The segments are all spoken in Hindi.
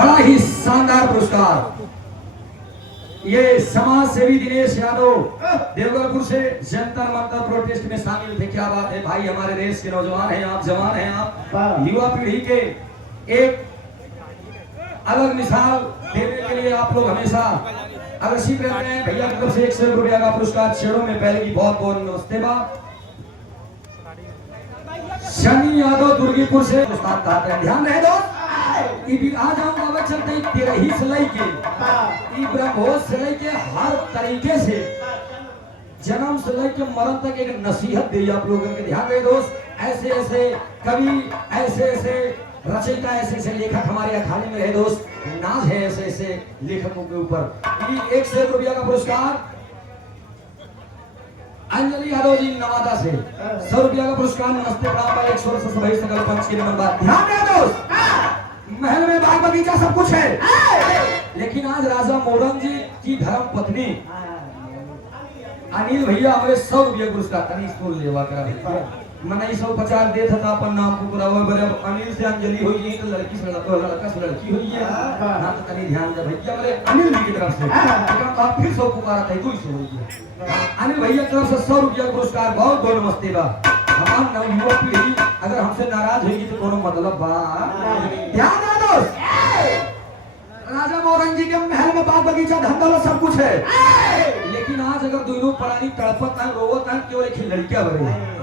बड़ा ही शानदार पुरस्कार ये समाज सेवी दिनेश यादव देवगढ़पुर से जंतर मंतर प्रोटेस्ट में शामिल थे। क्या बात है भाई, हमारे देश के नौजवान हैं आप, जवान हैं आप, युवा पीढ़ी के एक अलग मिसाल देने के लिए आप लोग हमेशा अग्रसित रहते हैं। भैया की तरफ से 100 रुपया का पुरस्कार छेड़ों में पहले की बहुत बहुत नमस्ते बा। शनि यादव दुर्गीपुर से उस्ताद कहते हैं, ध्यान रहे दोस्त आज हम बाबा चलते ही तेरे ही सिलाई के ब्रह्मोस सिलाई के हर तरीके से जन्म से लेकर मरण तक एक नसीहत दी आप लोगों के। ध्यान रहे दोस्त, ऐसे ऐसे कवि, ऐसे ऐसे रचयिता, ऐसे ऐसे लेखक हमारे अखाड़े में रहे दोस्त। नाज है ऐसे ऐसे लेखकों के ऊपर। 100 रुपया का पुरस्कार अंजलि यादव जी नवादा से, 100 रुपया का पुरस्कार नमस्ते प्रणाम 100 से सभी सकल पंच के नंबर। ध्यान रहे दोस्त, महल में बाग बगीचा सब कुछ है, लेकिन आज राजा मोरन जी की धर्म पत्नी अनिल भैया हमारे 100 रुपया पुरस्कार तनी स्कूल लेवा करा मैंने 150 दे था अपन नाम को पूरा हुआ। बड़े अनिल से अंजलि हुई है तो लड़की से लड़का से लड़की हुई है ना, तो तनी ध्यान दे भैया हमारे अनिल जी की तरफ से। लेकिन आप फिर 100 पुकारा था तो इसे हुई है अनिल भैया की तरफ से 100 रुपया पुरस्कार। बहुत बहुत नमस्ते बा। हमार नवयुवा पीढ़ी अगर हमसे नाराज होगी तो कोनो मतलब बा। ध्यान दे दोस्त, राजा मोरन जी के महल में बाग बगीचा धन दौलत सब कुछ है, लेकिन आज अगर दोनों प्राणी तड़पत हैं रोवत हैं केवल एक लड़कियां बने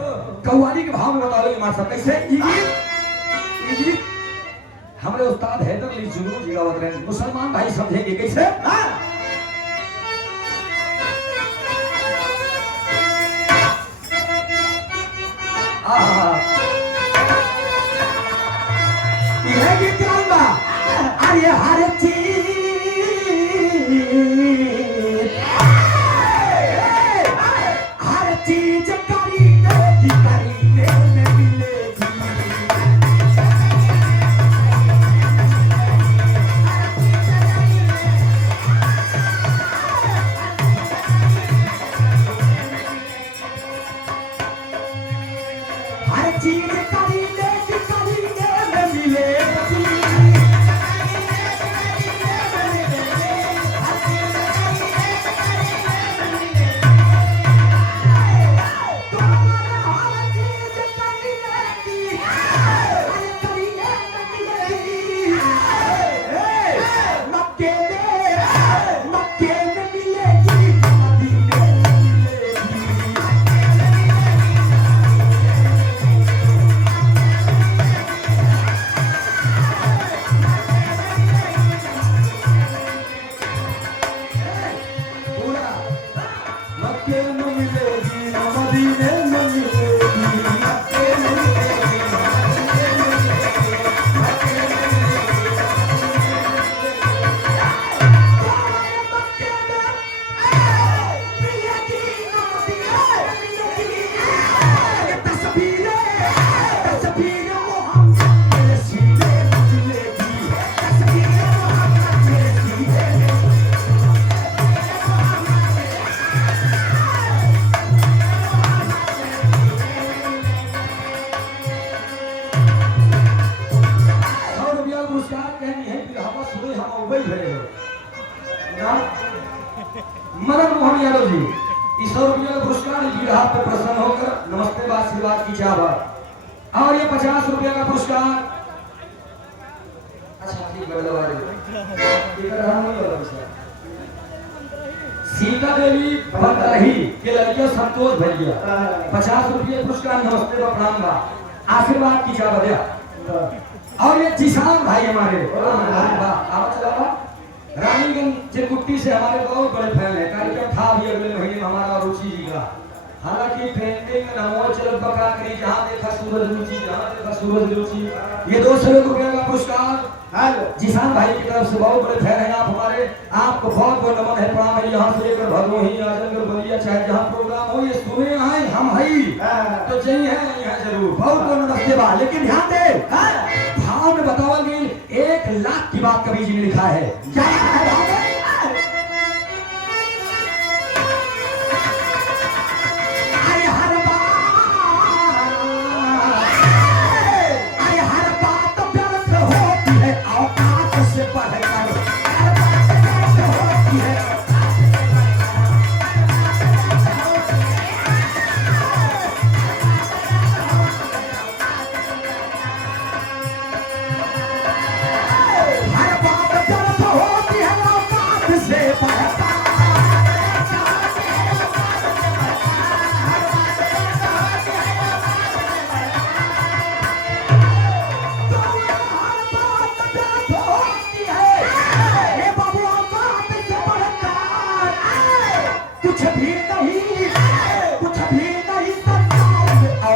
कव्वाली के भाव में बता लो मार सब कैसे। इगित हमारे उस्ताद हैदर अली जुनून जी गावत रहे, मुसलमान भाई समझेंगे कैसे। अरे हर चीज मदन मोहन यादव जी 100 रुपया का पुरस्कार हाथ पर प्रसन्न होकर नमस्ते आशीर्वाद की चाहत। और ये 50 रुपया का पुरस्कार सीता देवी बंदरही के लड़कियों संतोष भैया 50 रुपये पुरस्कार नमस्ते प्रणाम बा आशीर्वाद की चाहत। और ये जिशान भाई हमारे रानीगंज चिरकुट्टी से हमारे बहुत बड़े फैन है। कार्यक्रम था भी अगले महीने में हमारा रुचि जी का, हालांकि ट्रेंडिंग नमो चल बका करी जहां देखा सूरज रुचि, जहां देखा सूरज रुचि। ये 200 रुपया का पुरस्कार जिशान भाई की तरफ से, बहुत बड़े फैन है आप हमारे, आपको बहुत बहुत नमन है प्रणाम है। यहाँ से लेकर भदोही आजमगढ़ बलिया चाहे जहाँ प्रोग्राम हो ये सुने आए हम हई तो चाहिए है यहाँ जरूर। बहुत बहुत नमस्ते बा। लेकिन ध्यान दे भाव में बतावा गई 1 लाख की बात कवि जी ने लिखा है। क्या लिखा है भाव में? हर बात व्यर्थ होती है औकात से पहले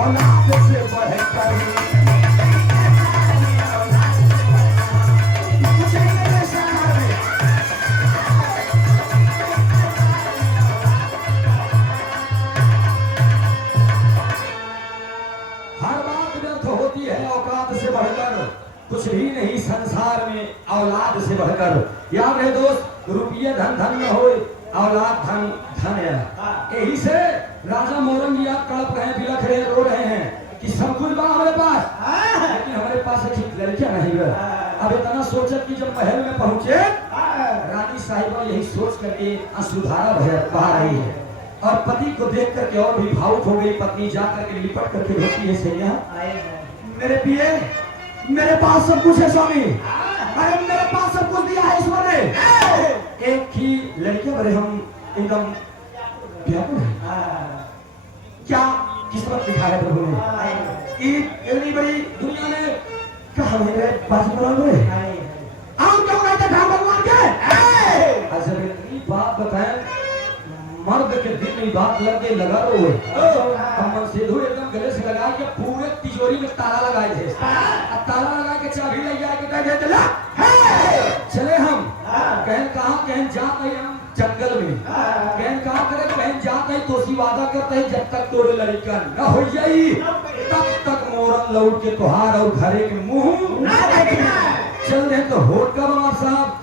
औलाद से बढ़कर कुछ भी नहीं संसार में औलाद से बढ़कर। याद रहे दोस्त, रुपये धन धन न हो, औलाद धन धन है। यही से राजा मोरंग याद तड़प रहे, बिलख रहे, रो रहे हैं कि सब कुछ बा हमारे पास, लेकिन हमारे पास एक लड़कियां नहीं है। अब इतना सोचत कि जब महल में पहुंचे, रानी साहिबा यही सोच करके आंसुधारा बहा रही है और पति को देख करके और भी भावुक हो गई। पत्नी जाकर के लिपट करके रोती है, सैया मेरे पिए, मेरे पास सब कुछ है स्वामी, अरे मेरे पास सब कुछ दिया है ईश्वर ने। एक ही लड़के बड़े हम एकदम व्याकुल हैं। क्या किस्मत लिखा है प्रभु ने, इतनी बड़ी दुनिया में कहा मेरे पास बराबर है। हम क्यों कहते थे भगवान के? अच्छा इतनी बात बताएं, मर्द के दिल में बात लग गई, लगा रो हम सिद्धू एकदम गले से लगा के पूरे तिजोरी में ताला लगाए थे। ताला लगा के चाबी ले जाके कह चला चले हम कहें कहा, कहें जाते हैं हम जंगल में, कहें कहा करे, कहें जाते हैं तो सी वादा करते हैं जब तक तोरे लड़का न हो जाई तब तक मोरन लौट के तोहार और घरे के मुंह चल रहे तो होट का बाबा साहब।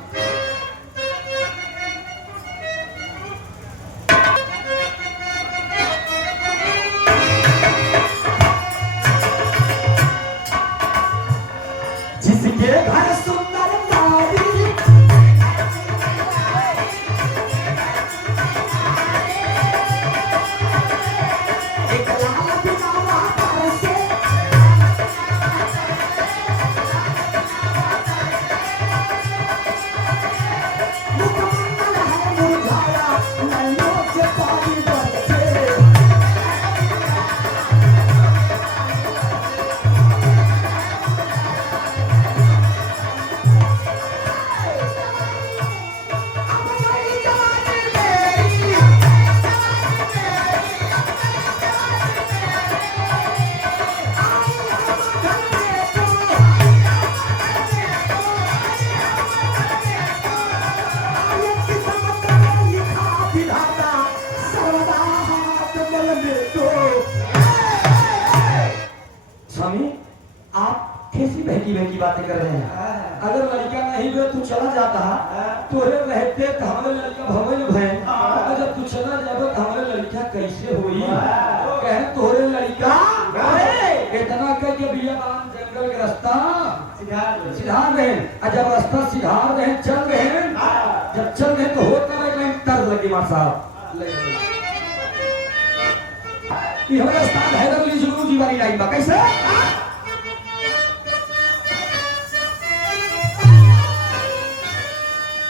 की बातें कर रहे हैं। अगर लड़का नहीं हुए तू चला जाता तोरे रहते तो हमारे लड़का भवन भय, जब तू चला जाबे तो हमारे लड़का कैसे होई? कहे तोरे लड़का इतना कह के बियाबान जंगल के रास्ता सिधार रहे, और जब रास्ता सिधार रहे चल रहे, जब चल रहे तो होता है कहीं तर लगे मार साहब। ये हमारा उस्ताद हैदर अली जुनून जी वाली लाइन बा कैसे?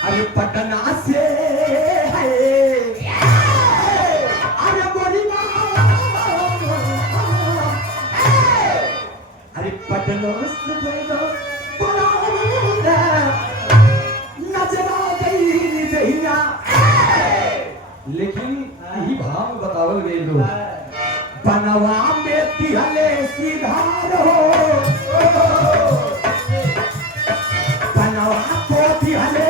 अरे पटना से है, अरे बोली अरे पटना से नजरा गई दहिया, लेकिन यही भाव बतावल गए लोग बनवा में तिहले सीधार हो, बनवा को तिहले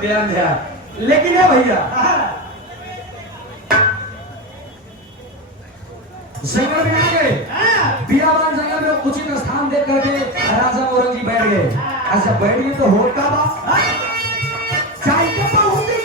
ध्यान ध्यान। लेकिन है भैया जंगल में आ गए, बियाबान जंगल में उचित स्थान देख करके राजा औरंगजेब बैठ गए। अच्छा बैठ गए तो होता बा चाय के बहुत ही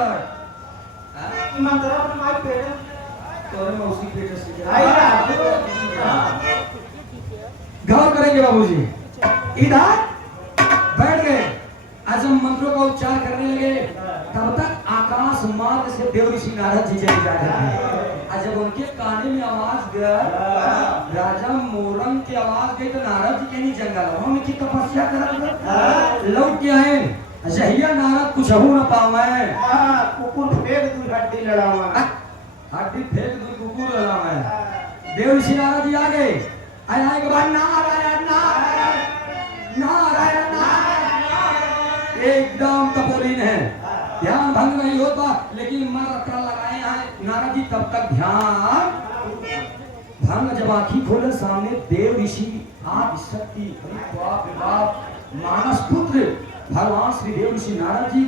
है मंत्र अपने माई पेड़ तोरे मौसी पेट से आई गौर करेंगे बाबूजी इधर बैठ गए आज हम मंत्रों का उच्चार करने लगे तब तक आकाश मार्ग से देव ऋषि नारद जी चले जा रहे थे आज जब उनके काने में आवाज गया राजा मोरंग की आवाज गई तो नारद जी कहीं जंगलों में की तपस्या कर लौट के आए जहिया नारद कुछ हो न पावे कुकुर फेंक दू हड्डी लड़ावा हड्डी फेंक दू कुकुर लड़ावे देव ऋषि नारद जी आ गए आए के बाद नारायण नारायण नारायण नारायण एकदम तपोलीन है ध्यान भंग नहीं होता लेकिन मन रखना लगाए हैं नारद जी तब तक ध्यान भंग जब आंखी खोले सामने देव ऋषि आदि शक्ति बाप रे बाप मानस पुत्र भगवान श्री देव ऋषि नारद जी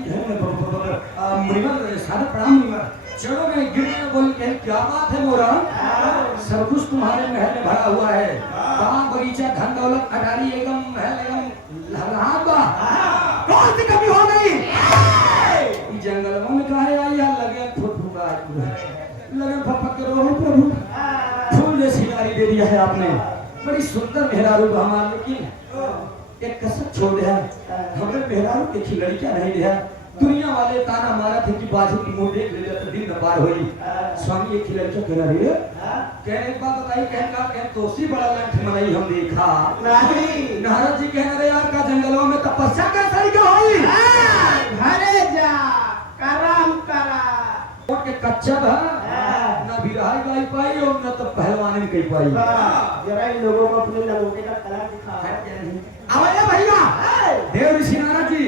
मुनिवर सारे प्रणाम मुनिवर चलो में गिरने बोल के क्या बात है मोरा सब कुछ तुम्हारे महल में भरा हुआ है बाग बगीचा धन दौलत अटारी एकदम महल एकदम लहराबा कौन सी कमी हो गई जंगलों में कहा आई यार लगे फुफुका लगे फपक के रो प्रभु फूल जैसी नारी दे दिया है आपने बड़ी सुंदर मेहरारू हमारे लेकिन एक कसम छोड़ दिया हमने मेहरारू देखी लड़कियां नहीं दिया दुनिया वाले ताना मारा थे कि बाजू की मुंह देख ले तो दिन न पार होई स्वामी एक लड़कियां कह रही है कह एक बात बताई कह तोसी बड़ा लंठ मनाई हम देखा नहीं नारद जी कह रहे यार का जंगलों में तपस्या कर सही का होई घरे जा करम करा के कच्चा था ना बिरहाई गाई पाई और न तो पहलवानी में कही पाई जरा इन लोगों को अपने लंगोटे का कला दिखा आवाज़ भैया देव ऋषि नारद जी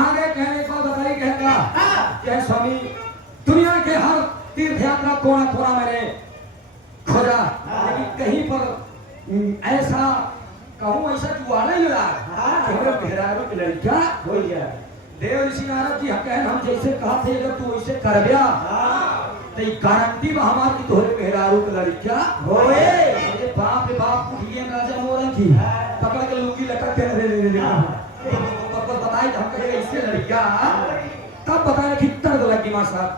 आगे कहने को बताई कहता क्या स्वामी दुनिया के हर तीर्थ यात्रा कोना कोना मैंने खोजा लेकिन कहीं पर ऐसा कहूँ ऐसा जुआ नहीं मिला मेहरारू की लड़कियां हो गया देव ऋषि नारद जी हम जैसे कहा थे अगर तू वैसे कर गया तो गारंटी बा हमार की तोहरे मेहरारू की लड़कियां होए अरे बाप रे बाप उठिए राजा मोरन की पकड़ के लुंगी लटक के रे बताए हम कहे इससे लड़कियां तब बताए कि दर्द लगी मां साहब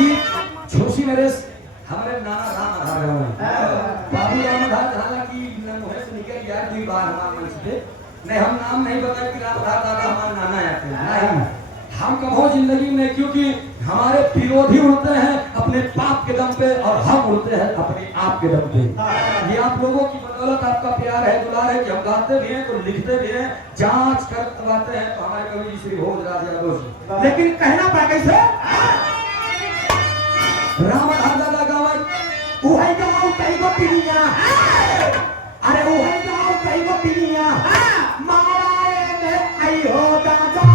ये छोसी मेरे हमारे नाना राम आधार रहे हैं बाबू राम आधार हालांकि मोहे से निकल गया 2 बार हमारे मंच पे नहीं हम नाम नहीं बताए कि राम आधार दादा हमारे नाना आते हैं नहीं हम कभी जिंदगी में क्योंकि हमारे विरोधी उड़ते हैं अपने बाप के दम पे और हम उड़ते हैं अपने आप के दम पे ये आप लोगों की बदौलत आपका प्यार है दुलार है कि हम गाते भी हैं तो लिखते भी हैं जांच कर करवाते हैं तो हमारे कवि जी श्री भोजराज यादव जी लेकिन कहना पड़ा कैसे राम आधार दादा गावत उहै गाँव कई गो पिनिया अरे उहै गाँव कई गो पिनिया मारे में आई हो दादा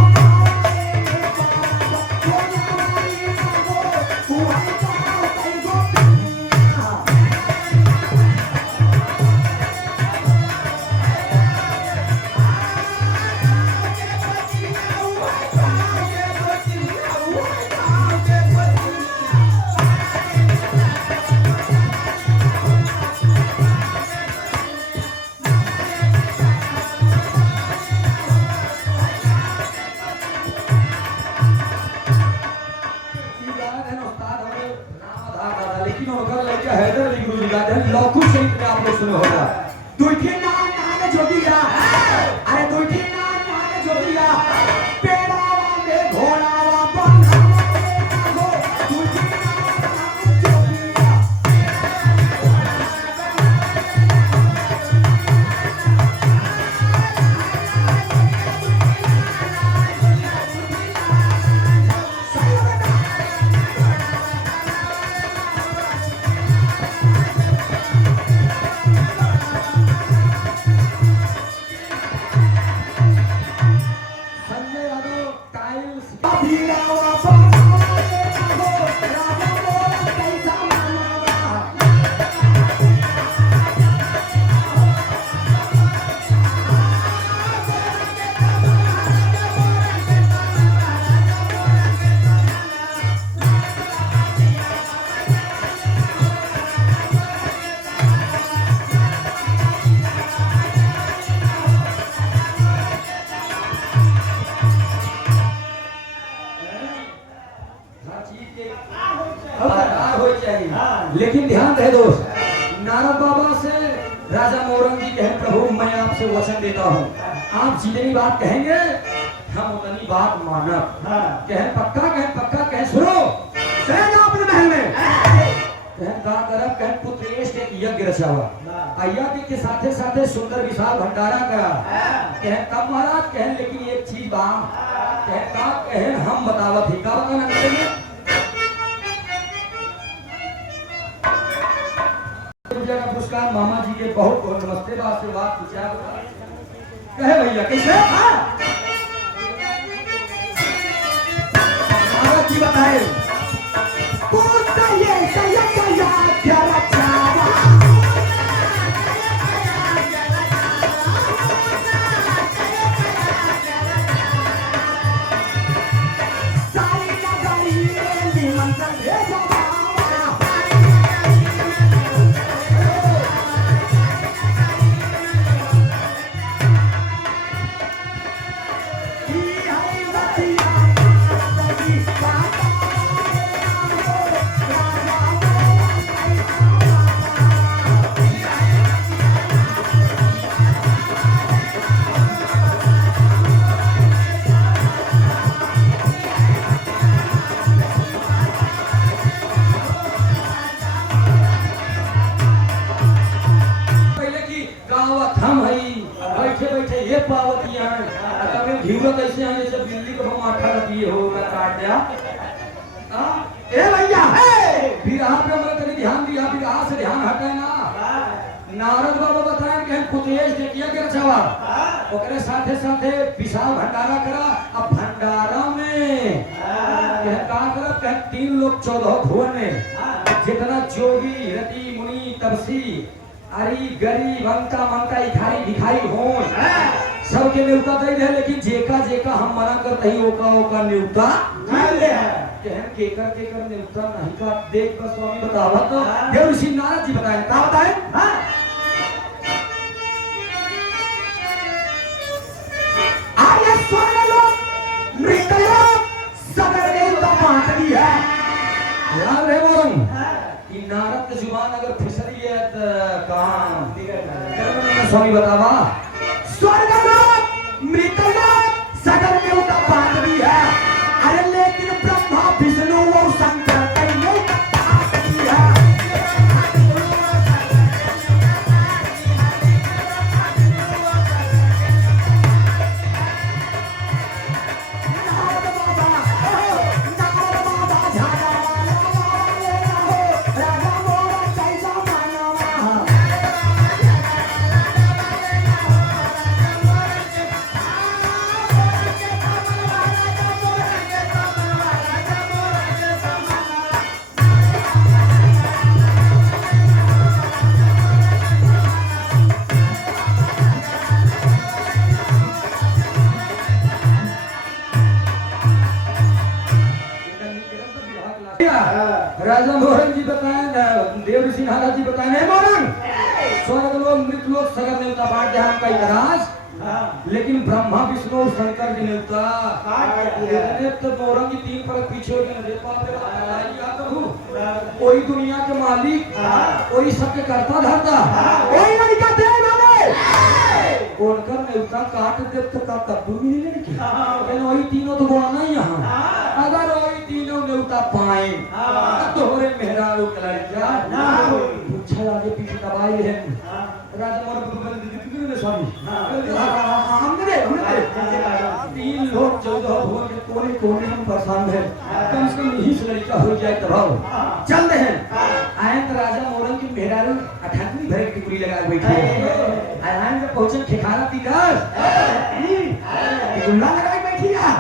लौकुश शरीफ में आप लोग सुने होगा दुखी नाम नाम जोगिया अरे दुखी नाम नाम जोगिया पेड़ावा में घोड़ावा बंधावा में नागो दुखी नाम नाम जोगिया लेकिन ध्यान रहे दोस्त, नारद बाबा से राजा मोरंग जी कहे प्रभु मैं आपसे वचन देता हूँ, आप जितनी बात कहेंगे हम उतनी बात मानब। कहे पक्का कहे सुनो सहना अपने महल में कहे का करब कहे पुत्रेश एक यज्ञ रचावा यज्ञ के साथे साथे सुंदर विशाल भंडारा करा। कहे कब महाराज कहे लेकिन एक चीज बा कहे का कहे हम बतावत ही का बताना करेंगे। का पुरस्कार मामा जी के बहुत बहुत नमस्ते बा आशीर्वाद पूछा कहे भैया कैसे जी बताए नारद बाबा बताए कि पुतेश देखिए के रचवा ओकरे साथे साथे विशाल भंडारा करा। अब भंडारा में कह का करब कह 3 लोग 14 भुवन में जितना जोगी रति मुनि तपसी अरी गरी वंता मंता इखारी भिखारी हो सबके न्योता दे दे, लेकिन जेका जेका हम मना करते ही ओका न्योता कहन केकर न्योता नहीं का देख बस स्वामी बतावा तो देव ऋषि नारद जी बताए का बताए हां आर्य स्वर्गलोक मृतलोक सगर न्योता बांटली है याद रहे बोलूं कि नारद की जुबान अगर फिसली है तो कहां स्वामी बतावा स्वर्गलोक मृतलोक सगर न्योता बांटली है। अरे लेकिन ब्रह्मा विष्णु और शंकर कईयों बांटली है। राजा मोहन जी बताए देव ऋषि नारद जी बताए नहीं मोहन स्वर्गलोक मृतलोक सगर न्योता बांट जहां का इतिहास लेकिन ब्रह्मा विष्णु शंकर जी न्योता तो मोहन जी 3 पर पीछे कोई दुनिया के मालिक कोई सबके करता धरता कोई नहीं कहते उनकर न्योता काट दे तो का तब भी नहीं लेकिन वही तीनों तो बोलना ही यहाँ अगर वही तीनों न्योता पाए तो होरे मेहरारू के लड़कियां ना हो पूछा आगे पीछे दबाई है राजा मोर स्वामी हमने 3 लोग 14 भुवन के कोने कोने हम परेशान है कम से कम यही से लड़का हो जाए तब चल रहे हैं आए तो राजा मोरन की मेहरारू 88 भरे की कुली लगा बैठे आए जब पहुंचे ठिकाना तिकर गुल्ला लगाई बैठी है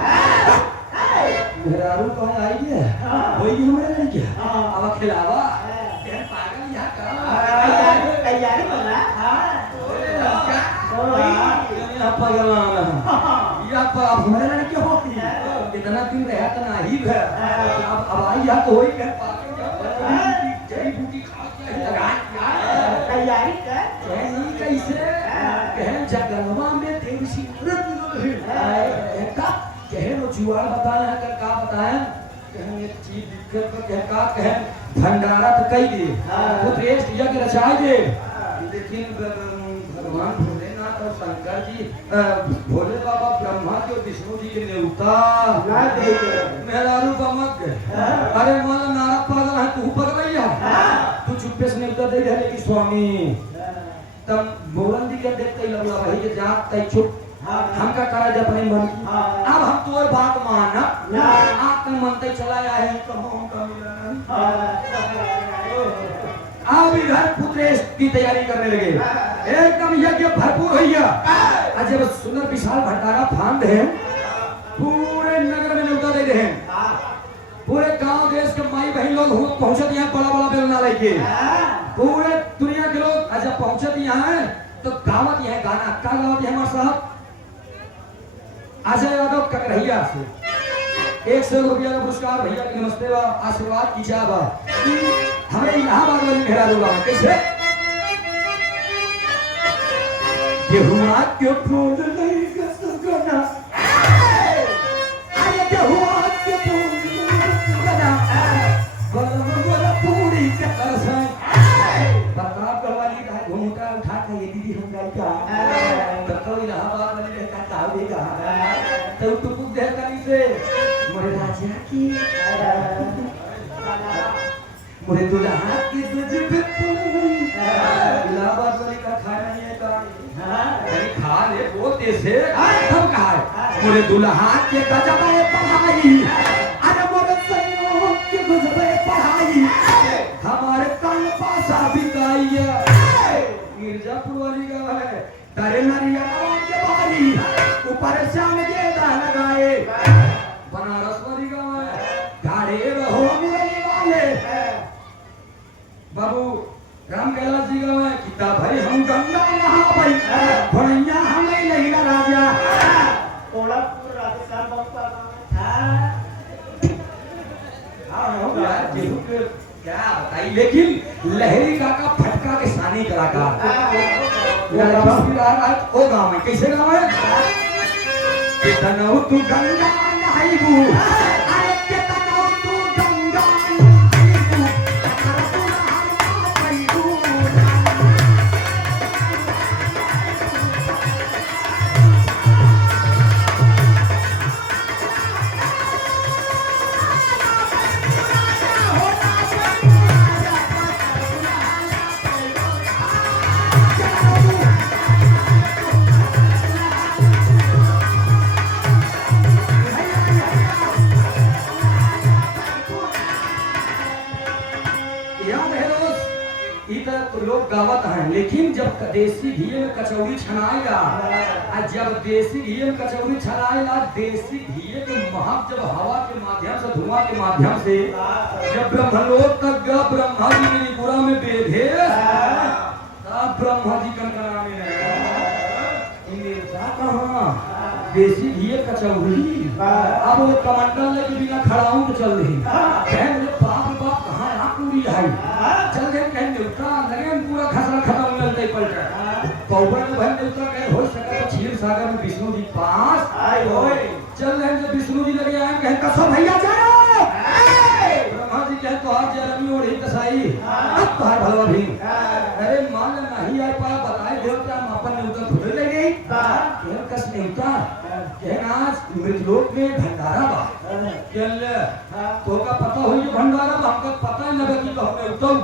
मेहरारू कौन आई है वही हमारे लड़की अब खिलावा पागल यहाँ का तैयारी करना पागल या पर अब हमारे लड़की होती इतना दिन रहा तो नहीं है अब आई यहाँ तो वही जड़ी बूटी खा के लगा तैयारी कर कैसे कह जगरवा में देव सिंह कहे जुआर बताया का बताया कहें एक चीज दिक्कत पर कह का कहे भंडारा तो कई दे पुत्रेष्ट यज्ञ रचाए दे, लेकिन भगवान भोलेनाथ और शंकर जी भोले बाबा ब्रह्मा जी और विष्णु जी के नेवता मेरा रूप अमक। अरे मान नारा पागल है, तू पगलैया तू चुप्पे से नेवता दे रहे कि स्वामी तब बोलन जी के देखते ही लगला भाई के जात तय चुप हमका करा जब नहीं मन अब हम तो बात मान आप मनते चला आए अब इधर पुत्रेश की तैयारी करने लगे, एकदम यज्ञ भरपूर हुआ। जब सुंदर विशाल भंडारा फांद है, पूरे नगर में न्योता दे रहे हैं, पूरे गांव देश के माई बहन लोग पहुंचते हैं बड़ा बड़ा बेलना लेके, पूरे दुनिया के लोग जब पहुंचते हैं तो गावत है गाना का गावत है हमारे साहब अजय यादव ककरहिया से 100 रुपया का पुरस्कार भैया के नमस्ते बा आशीर्वाद कीजिए बा हमें इलाहाबाद वाली मेहरा होगा कैसे गेहुआ के फूल नहीं का सुगना अरे गेहुआ के फूल सुगना बलम बोला पूरी के तरस प्रताप वाली का घूमटा उठा के ये दीदी हम गाय का तो इलाहाबाद वाली रहता का देगा तो टुकुक दे कनी से मोरे राजा की मोरे दुल्हा की तुझे पे इलाहाबाद वाली का खाना नहीं है का अरे खा ले बोलते से तब कहा है मोरे दुल्हा के गजबे पढ़ाई अरे मोरे सैयों के गजबे पढ़ाई हमारे तन पासा बिकाई मिर्जापुर वाली का है तारे नारिया के बारी ऊपर शाम के दान लगाए बनारस वाली का है गाड़े रहो मुरली वाले बाबू राम कैलाश जी का है किता भाई हम गंगा नहा भाई भैया हम नहीं राजा कोड़ापुर राजस्थान बक्सा यार जेहू के क्या बताइए, लेकिन लहरी काका फटका के सानी कलाकार ओ गाँव में कैसे गाँव है कितनौ तू गंगा नहाइबू अरे कितनौ तू गंगा नहाइबू अगर तू नहा पैबू लोग गावत हैं, लेकिन जब देसी घी में कचौड़ी छनाएगा जब देसी घी में कचौड़ी छनाएगा देसी घी के महक जब हवा के माध्यम से धुआं के माध्यम से जब ब्रह्मलोक तक गया ब्रह्मा जी ने पूरा में बेधे तब ब्रह्मा जी कनकनाने लगे कहाँ देसी घी कचौड़ी अब वो कमंडल लेके बिना खड़ा हूँ तो चल रही बाप बाप कहाँ यहाँ पूरी आई चल गए कहीं देवता लगे पूरा खसरा खत्म मिलते पलटा पौबर में भाई देवता कहे हो सका क्षीर सागर में विष्णु जी पास आए होए चल रहे जब विष्णु जी लगे आए कहे कसो भैया जाओ ब्रह्मा जी कहे तो आज जरमी और ही कसाई अब तो भलवा भी अरे मान नहीं आ पाया बताए देवता हम अपन नेवता खुद ले गई केवल कस नेवता कहना मृतलोक में भंडारा बा चल तो का पता हो ये भंडारा बा हमका पता ही लगा कि कहने उतम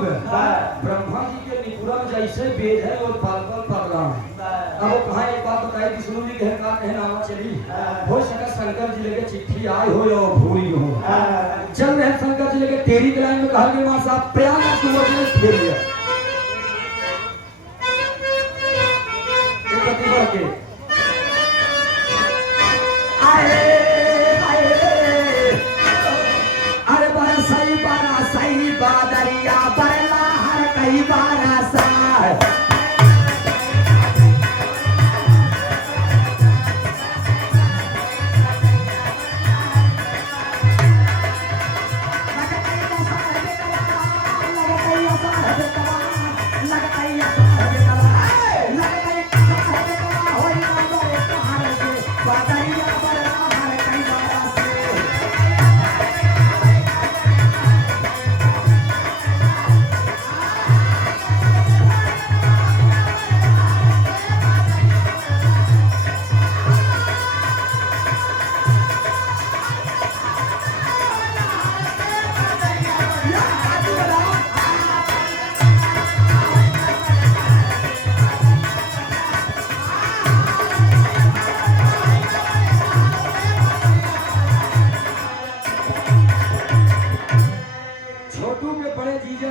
ब्रह्मा जी के निपुरा में जैसे वेद है और पाल प्रोग्राम अब वो कहाँ एक बात बताई विष्णु जी कहे का कहना चली हो सका शंकर जी लेके चिट्ठी आए हो या भूरी हो चल रहे शंकर जी लेके तेरी के लाइन में कहा कि मां साहब प्रयाग सुबह खेल लिया प्रतिभा के अरे बारा सही बादरिया बरला हर कई बारा सा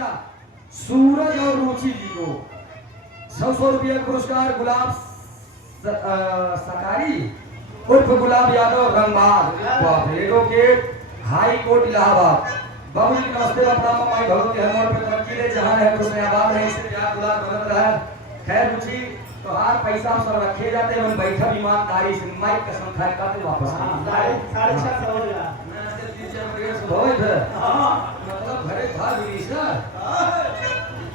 भैया सूरज और रुचि जी को 100 रुपया पुरस्कार गुलाब सकारी उर्फ Gulab Yadav Rangbagh advocate high court Allahabad. बाबू जी नमस्ते प्रणाम माई भगवती हर मोड़ पे तरक्की रहे जहां है खुश आबाद रहे इससे प्यार दुलार बनत रहा। खैर रुचि तो हर पैसा हम सब रखे जाते हैं बैठा ईमानदारी से माइक कसम खाए काते वापस साढ़े 600 हो गया मैं से 3 रुपया से होय थे मतलब घरे भाग गई सर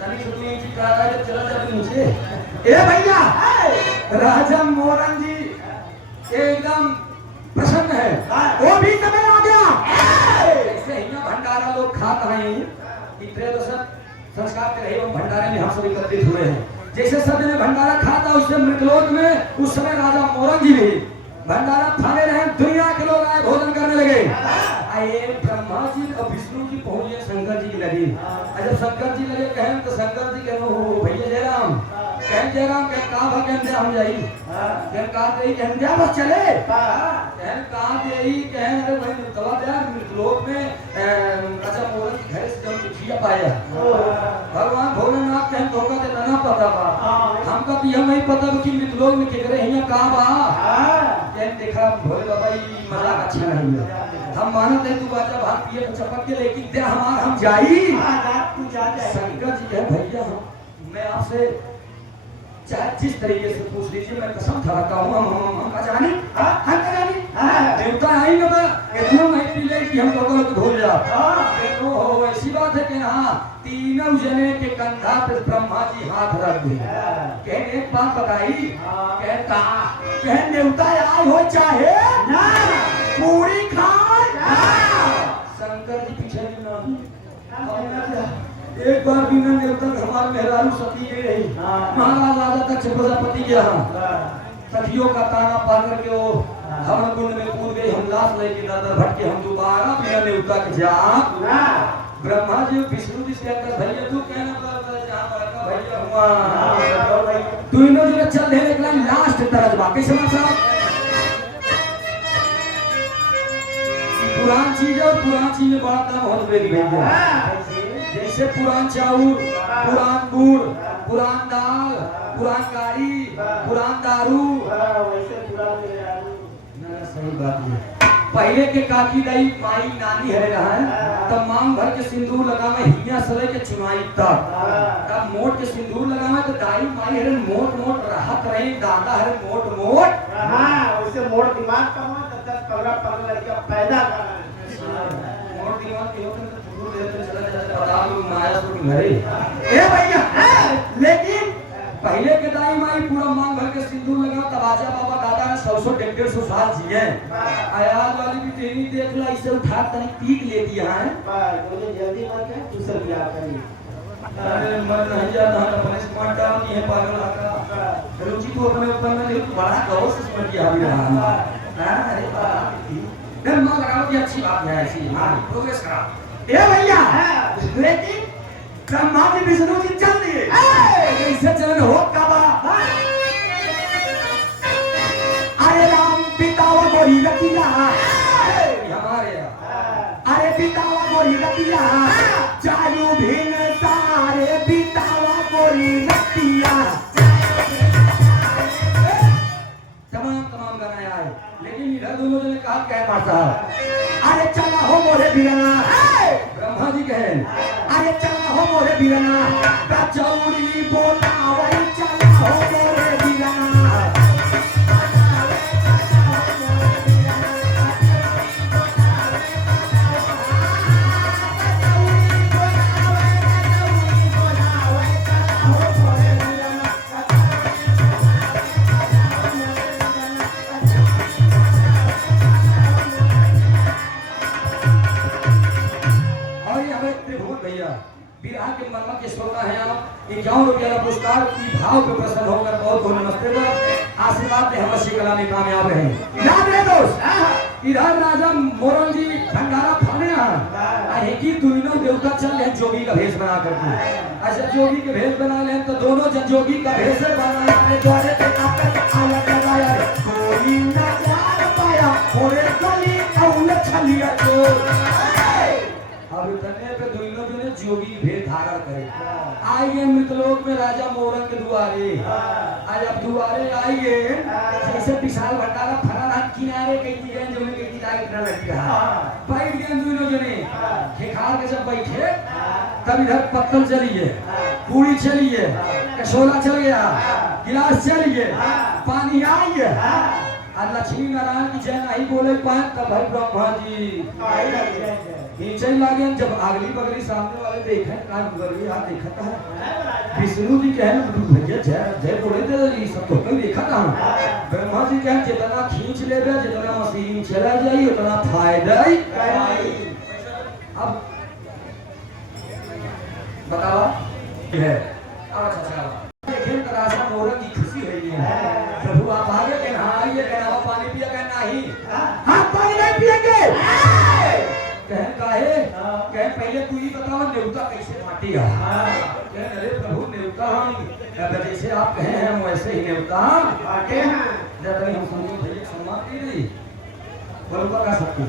तनी से तू की कह रहा है चला जा नीचे। ए भैया राजा मोरन जी एकदम प्रसन्न है वो भी समय आ गया ऐसे ही ना भंडारा लोग खाता है इतने तो सब संस्कार के रहे भंडारे में हम सब एकत्रित हुए हैं। जैसे सब ने भंडारा खाता उससे मृतलोक में उस समय राजा मोरन जी भी भंडारा खाने रहे दुनिया के लोग आए भोजन करने लगे। आए ब्रह्मा जी और विष्णु जी पहुंचे शंकर जी की लगी। जब शंकर जी लगे कहें तो शंकर जी कहे हो भैया जयराम कहें जयराम कहें कहा भा कहते हम जाई कहें कहा दे कहें जा बस चले कहें कहा दे कहें अरे भाई तवा दे मृतलोक में राजा मोरन के घर से जब चिट्ठियां पाया भगवान भोलेनाथ कहें धोखा दे ना पता बा हमका तो यह नहीं पता कि मृतलोक में केकरे हिया कहां बा कहें देखा भोले बाबा ये मजाक अच्छा नहीं है हम मानत है तू बाजा भात पिए तो चपक के लेकिन दे हमार हम जाई तू जा शंकर जी कहे भैया मैं आपसे चाहे जिस तरीके से पूछ लीजिए मैं कसम धराता हूँ हम का जानी हम का जानी देवता आएंगे मैं इतना नहीं पी ले कि हम लोगों को धो जा देखो हो ऐसी बात है कि हाँ तीनों जने के कंधा पे ब्रह्मा जी हाथ रख दिए कहने एक बात बताई कहता कह देवता आए हो चाहे ना पूरी खाए शंकर जी पीछे ना एक बार भी न देवता हमारे मेहरारू सती नहीं रही महाराज राजा तक प्रजापति के यहाँ सखियों का ताना पा करके वो हवन कुंड में कूद गई हम लाश लेके नजर भटके हम दोबारा बिना देवता के जा ब्रह्मा जी विष्णु जी से कहकर भैया तू कहना जहाँ पर भैया हुआ तू इन्हों जो चल रहे निकला लास्ट तरजबा कैसे मतलब पुरान चीज और पुरान चीज में बड़ा काम हो भैया जैसे पुरान चाउर पुरान गुड़ पुरान दाल पुरान गाड़ी पुरान दारू वैसे सही बात है। पहले के काकी दाई माई नानी हरे रहा है तब मांग भर के सिंदूर लगावे हिया सरे के चुनाई तक तब मोट के सिंदूर लगावे तो दाई माई हरे मोट मोट राहत रहे दादा हरे मोट मोट वैसे मोट दिमाग का हुआ तब तक 15 लड़का पैदा मोट दिमाग के होते तो फुटबॉल देते चला जाता बता लो माया तो घरे ए भैया लेकिन पहले के दाई माई पूरा मांग भर के सिंदूर लगा तबाजा बाबा दादा ने 100-150 साल जिए आयाज वाली भी तेरी देख ला इसे उठा तनी पीक ले दिया है मुझे जल्दी मत कर दूसरा ब्याह करिए अरे मन नहीं जाता है अपने स्मार्ट डाउन नहीं है पागल आका रुचि को अपने ऊपर में देखो बड़ा गौर से समझ के आ भी रहा है अरे बाप डर मां लगाओ की अच्छी बात है ऐसी हां प्रोग्रेस करा ए भैया लेकिन ब्रह्मा जी विष्णु जी चल दिए कैसे चलन हो काबा अरे राम पितावा गोरी रतिया हमारे अरे पितावा गोरी रतिया चालू भिन सारे पितावा गोरी रतिया तमाम गाना आए लेकिन इधर दोनों ने कहा क्या पासा अरे चला हो मोरे बिरना ब्रह्मा जी कहे अरे चला हो मोरे बिरना कचौड़ी बोला वही चला हो मोरे बिरना विराह के मर्म के श्रोता हैं आप 51 रुपया का पुरस्कार की भाव पे प्रसन्न होकर बहुत बहुत नमस्ते पर आशीर्वाद दे हम श्री कला में कामयाब रहे। याद रहे दोस्त इधर राजा मोरन जी भंडारा खाने आए कि दोनों देवता चल रहे जोगी का भेष बना करके अच्छा जोगी के भेष बना ले तो दोनों जन जोगी का भेष बनाया अपने द्वारे पे आकर आलत लगाया कोई ना जान पाया ओरे गली औल छलिया तो अब तने पे दोनों जने जोगी भेद धारण करे। आइए मृतलोक में राजा मोरंग के दुआरे, आज अब दुआरे आइए, जैसे विशाल भंडारा फरा हाथ किनारे कही गए जो में कही जाए इतना लग रहा बैठ गए दोनों जने खेखार के जब बैठे तब इधर पत्तल चली है, पूरी चली है, कशोला चल गया, गिलास चल गया, पानी आई है। और लक्ष्मी नारायण की जय नहीं बोले पाए तब भाई ब्रह्मा जी नीचे लागे। जब अगली बगली सामने वाले देखे का बगली हाथ देखता है, विष्णु जी कहे भैया जय जय बोले दे सब तो कोई देखा था। ब्रह्मा जी कहे जितना खींच ले जितना मशीन चला जाए उतना फायदा ही। अब बताओ है देखें तराशा मोरंग की खुशी है। प्रभु आप आगे कहना आइए, कहना पानी पिया, कहना नहीं हाँ पानी नहीं पिएंगे। कहे काहे कहे पहले तू ही बताओ न्योता कैसे बांटेगा। कहे अरे प्रभु न्योता हम जैसे आप कहे हैं हम वैसे ही न्योता बांटे हैं। जब हम समझो भैया सम्मान दे रही बोलूँगा का सकती